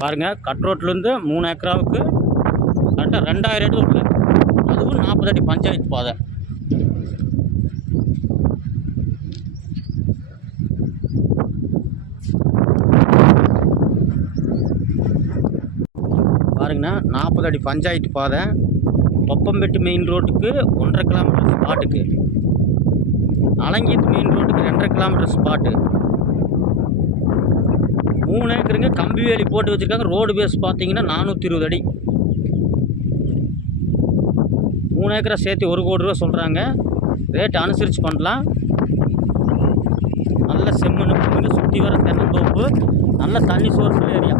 பாருங்கள், கட் ரோட்லேருந்து 3 ஏக்கராவுக்கு கரெக்டாக 2000 அடி உள்ள, அதுவும் 40 அடி பஞ்சாயத்து பாதை. பாருங்கண்ணா, 40 அடி பஞ்சாயத்து பாதை. தொப்பம்பேட்டு மெயின் ரோட்டுக்கு 1.5 கிலோமீட்டர் ஸ்பாட்டுக்கு, அலங்கீத்து மெயின் ரோட்டுக்கு 2.5 கிலோமீட்டர் ஸ்பாட்டு. 3 ஏக்கருங்க, கம்பி வேலி போட்டு வச்சுருக்காங்க. ரோடு பேஸ் பார்த்தீங்கன்னா 420 அடி. 3 ஏக்கரை சேர்த்து 1 கோடி ரூபா சொல்கிறாங்க. ரேட்டு அனுசரித்து பண்ணலாம். நல்ல செம்மண்ணு, சுற்றி வர தென்னந்தோப்பு, நல்ல தண்ணி சோர்ஸ் ஏரியா.